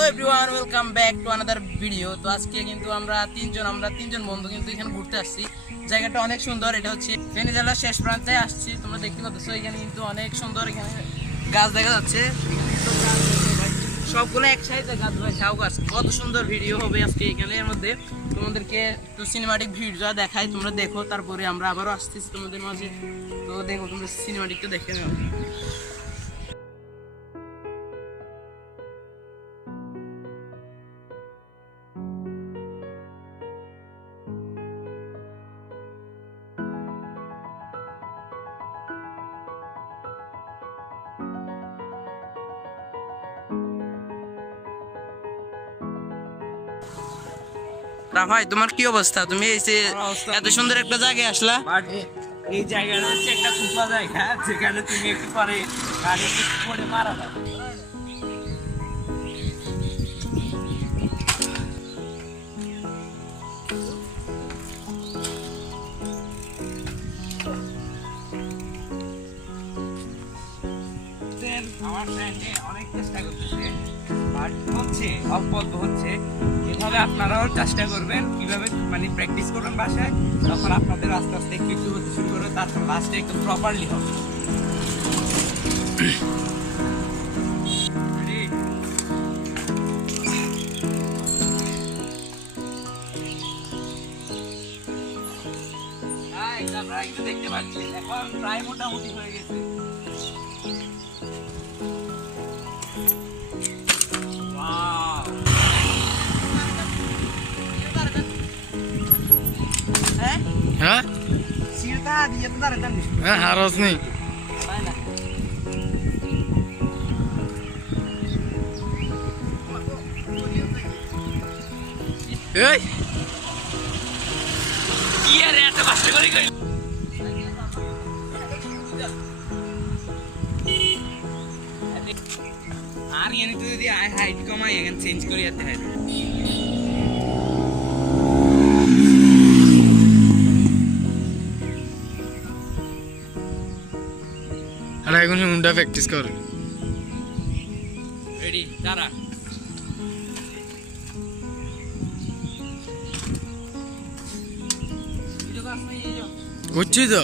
Hello everyone, welcome back to another video. তো আজকে কিন্তু আমরা তিনজন বন্ধু কিন্তু এখানে ঘুরতে আসছি। জায়গাটা অনেক সুন্দর। এটা হচ্ছে ফেনী জেলার শেষ প্রান্তে আসছি। তোমরা দেখতে পাচ্ছ এখানে কিন্তু অনেক সুন্দর। এখানে গাছ দেখা যাচ্ছে, সবগুলো এক সাইজে গাছ ভাই, ঝাউ গাছ। কত সুন্দর ভিডিও হবে আজকে এখানে। এর মধ্যে তোমাদেরকে একটু সিনেমাটিক ভিডিও দেখাই, তোমরা দেখো। তারপরে আমরা আবারও আসতেছি তোমাদের মাঝে। তো দেখো, তোমরা সিনেমাটিকটা দেখে নাও। ভাই, তোমার কি অবস্থা? তুমি এই যে এত সুন্দর একটা জায়গায় আসলা। এই জায়গাটা হচ্ছে একটা কুপা জায়গা, যেখানে তুমি একটু পরে গাড়ি পরে মারা যাবে। আমার ফ্রেন্ডে অনেক চেষ্টা করতেছে, বাট হচ্ছে অল্প হচ্ছে। এভাবে আপনারাও চেষ্টা করবেন, কিভাবে মানে প্র্যাকটিস করবেন বাসায়, তখন আপনাদের আস্তে আস্তে একটু একটু হতে শুরু করবে, তারপর লাস্টে একটু প্রপারলি হবে। আপনারা কিন্তু দেখতে পাচ্ছেন এখন প্রায় মোটামুটি হয়ে গেছে। হ্যাঁ সিলটা দিয়ে তো দাঁড়াতাম না। হ্যাঁ হারস নেই। এই কি আর এত কষ্ট করে করি। আর এনে তো যদি হাইট কমাই এখানে চেঞ্জ করি যেতে হয়। আর এখন মুন্ডা প্র্যাকটিস কর। রেডি দাঁড়া। করছি তো।